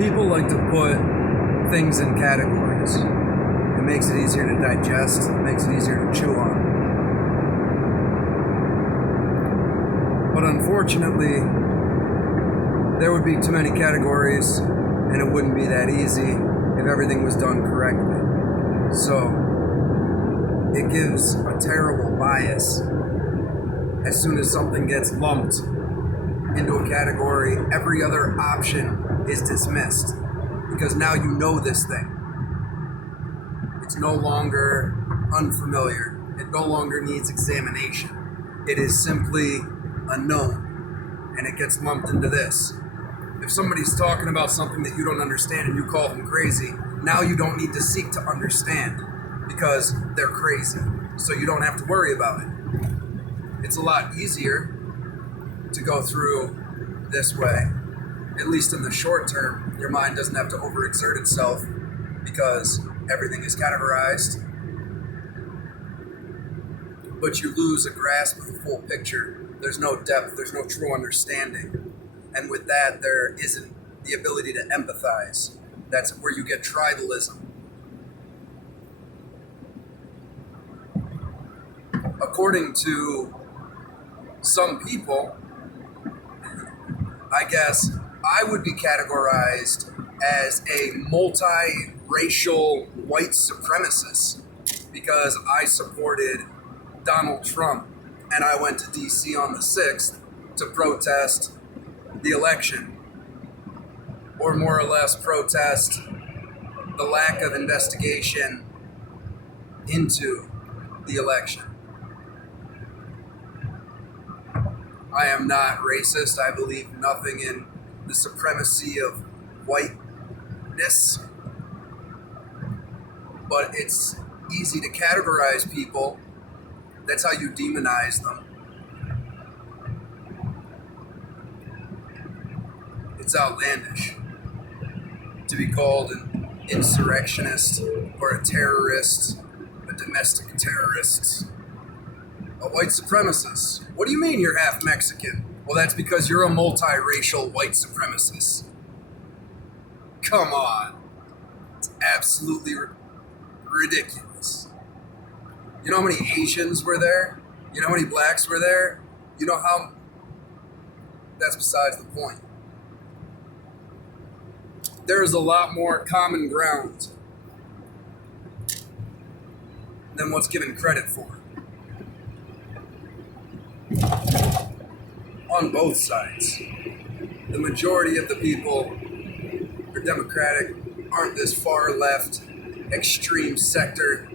People like to put things in categories. It makes it easier to digest, it makes it easier to chew on. But unfortunately, there would be too many categories, and it wouldn't be that easy if everything was done correctly. So, it gives a terrible bias. As soon as something gets lumped into a category, every other option is dismissed. Because now you know this thing. It's no longer unfamiliar. It no longer needs examination. It is simply a known, and it gets lumped into this. If somebody's talking about something that you don't understand and you call them crazy, now you don't need to seek to understand because they're crazy. So you don't have to worry about it. It's a lot easier to go through this way. At least in the short term, your mind doesn't have to overexert itself because everything is categorized. But you lose a grasp of the full picture. There's no depth, there's no true understanding. And with that, there isn't the ability to empathize. That's where you get tribalism. According to some people, I guess I would be categorized as a multiracial white supremacist because I supported Donald Trump and I went to DC on the 6th to protest the election, or more or less protest the lack of investigation into the election. I am not racist. I believe nothing in the supremacy of whiteness. But it's easy to categorize people. That's how you demonize them. It's outlandish to be called an insurrectionist or a terrorist, a domestic terrorist, a white supremacist. What do you mean you're half Mexican? Well, that's because you're a multiracial white supremacist. Come on. It's absolutely ridiculous. You know how many Asians were there? You know how many blacks were there? You know how... That's besides the point. There's a lot more common ground than what's given credit for. On both sides. The majority of the people are Democratic, aren't this far left, extreme sector,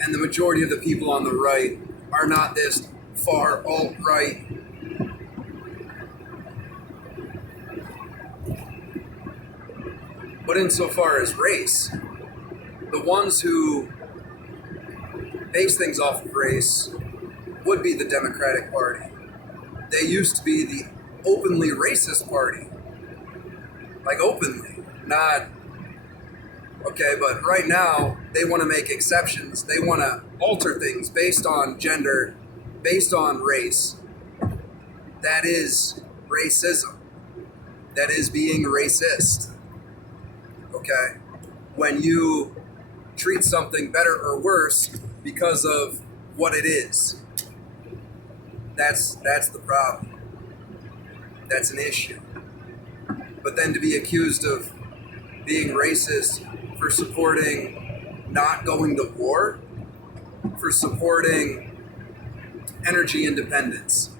and the majority of the people on the right are not this far alt-right. But insofar as race, the ones who base things off of race would be the Democratic Party. They used to be the openly racist party. Like openly, not... Okay, but right now, they want to make exceptions. They want to alter things based on gender, based on race. That is racism. That is being racist. Okay? When you treat something better or worse because of what it is. That's the problem. That's an issue. But then to be accused of being racist for supporting not going to war, for supporting energy independence,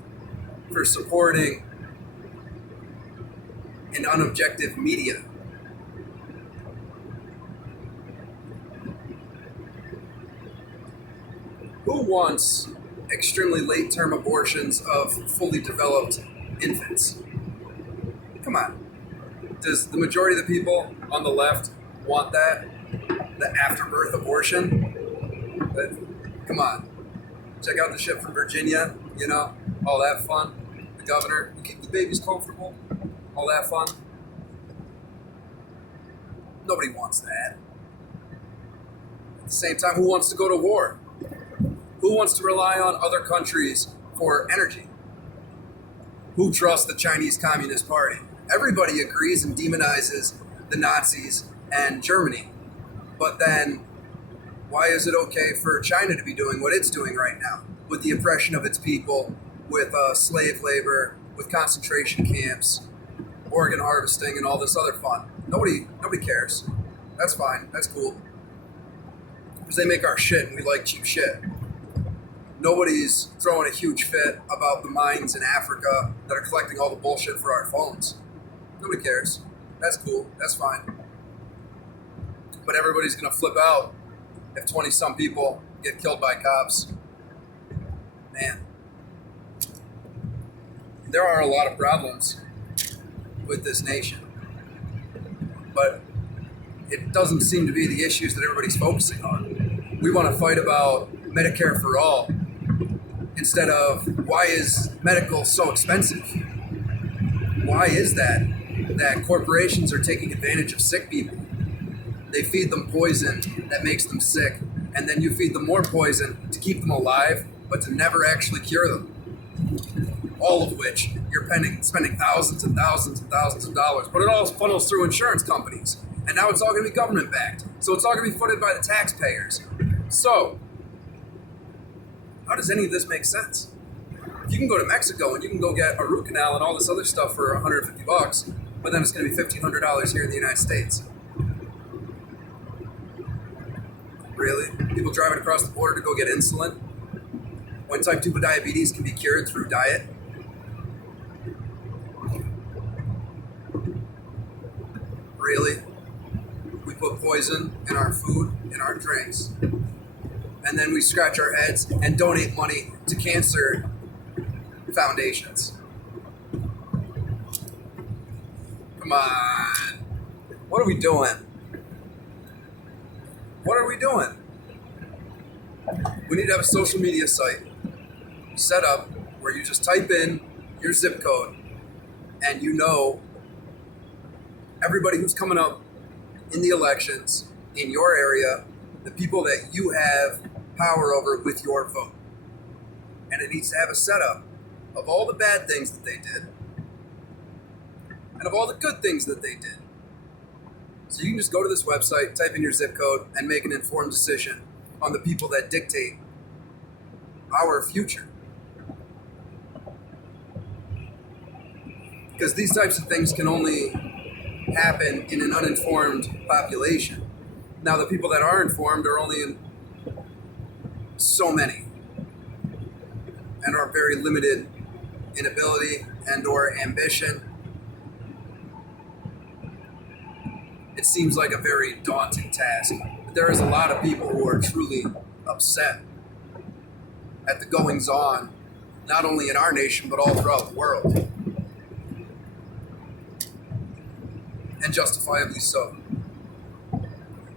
for supporting an unobjective media. Who wants extremely late-term abortions of fully developed infants? Come on. Does the majority of the people on the left want that? The afterbirth abortion? Come on. Check out the shit from Virginia, you know? All that fun. The governor, you keep the babies comfortable. All that fun. Nobody wants that. At the same time, who wants to go to war? Who wants to rely on other countries for energy? Who trusts the Chinese Communist Party? Everybody agrees and demonizes the Nazis and Germany. But then, why is it okay for China to be doing what it's doing right now with the oppression of its people, with slave labor, with concentration camps, organ harvesting, and all this other fun? Nobody cares. That's fine. That's cool. Because they make our shit and we like cheap shit. Nobody's throwing a huge fit about the mines in Africa that are collecting all the bullshit for our phones. Nobody cares. That's cool. That's fine. But everybody's going to flip out if 20-some people get killed by cops. Man. There are a lot of problems with this nation. But it doesn't seem to be the issues that everybody's focusing on. We want to fight about Medicare for all instead of why is medical so expensive? Why is that? That corporations are taking advantage of sick people. They feed them poison that makes them sick, and then you feed them more poison to keep them alive, but to never actually cure them. All of which you're spending thousands and thousands and thousands of dollars, but it all funnels through insurance companies. And now it's all going to be government backed. So it's all going to be footed by the taxpayers. So, how does any of this make sense? You can go to Mexico and you can go get a root canal and all this other stuff for $150, but then it's going to be $1,500 here in the United States. Really? People driving across the border to go get insulin when type 2 diabetes can be cured through diet? Really? We put poison in our food, in our drinks, and then we scratch our heads and donate money to cancer foundations. Come on. What are we doing? What are we doing? We need to have a social media site set up where you just type in your zip code and you know everybody who's coming up in the elections in your area, the people that you have power over with your vote. And it needs to have a setup of all the bad things that they did and of all the good things that they did. So you can just go to this website, type in your zip code, and make an informed decision on the people that dictate our future. Because these types of things can only happen in an uninformed population. Now, the people that are informed are only in so many and are very limited in ability and or ambition. It seems like a very daunting task. But there is a lot of people who are truly upset at the goings-on, not only in our nation, but all throughout the world. And justifiably so.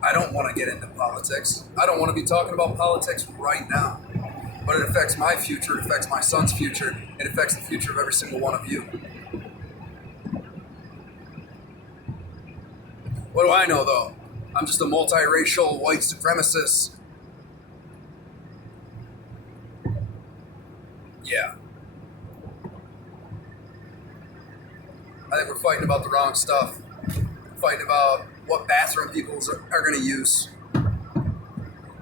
I don't want to get into politics. I don't want to be talking about politics right now. But it affects my future, it affects my son's future, it affects the future of every single one of you. What do I know, though? I'm just a multiracial white supremacist. Yeah. I think we're fighting about the wrong stuff. Fighting about what bathroom people are going to use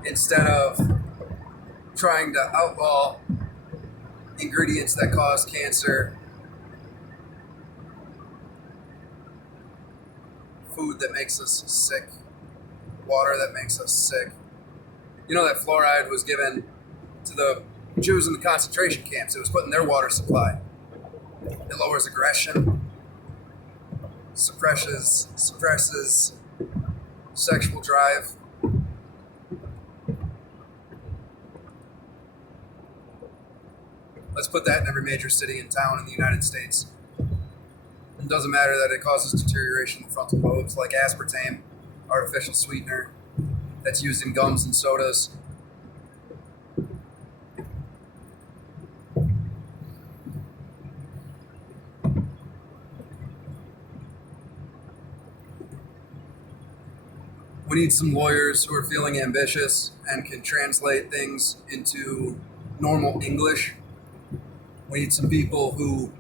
instead of trying to outlaw ingredients that cause cancer, food that makes us sick, water that makes us sick. You know that fluoride was given to the Jews in the concentration camps. It was put in their water supply. It lowers aggression, suppresses sexual drive. Let's put that in every major city and town in the United States. It doesn't matter that it causes deterioration in the frontal lobes, like aspartame, artificial sweetener that's used in gums and sodas. We need some lawyers who are feeling ambitious and can translate things into normal English. We need some people who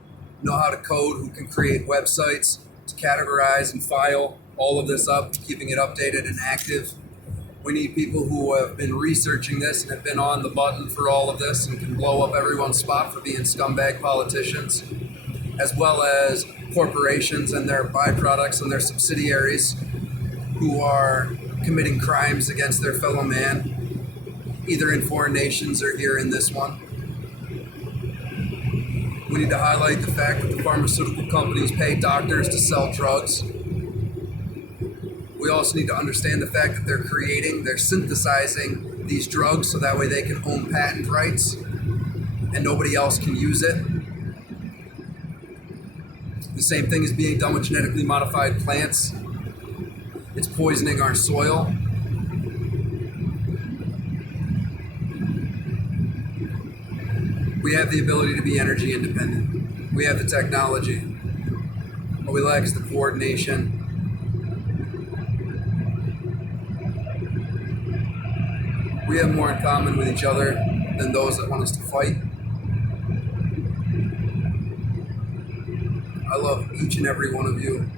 know how to code, who can create websites to categorize and file all of this up, keeping it updated and active. We need people who have been researching this and have been on the button for all of this and can blow up everyone's spot for being scumbag politicians, as well as corporations and their byproducts and their subsidiaries who are committing crimes against their fellow man, either in foreign nations or here in this one. We need to highlight the fact that the pharmaceutical companies pay doctors to sell drugs. We also need to understand the fact that they're synthesizing these drugs so that way they can own patent rights and nobody else can use it. The same thing is being done with genetically modified plants. It's poisoning our soil. We have the ability to be energy independent. We have the technology. What we lack is the coordination. We have more in common with each other than those that want us to fight. I love each and every one of you.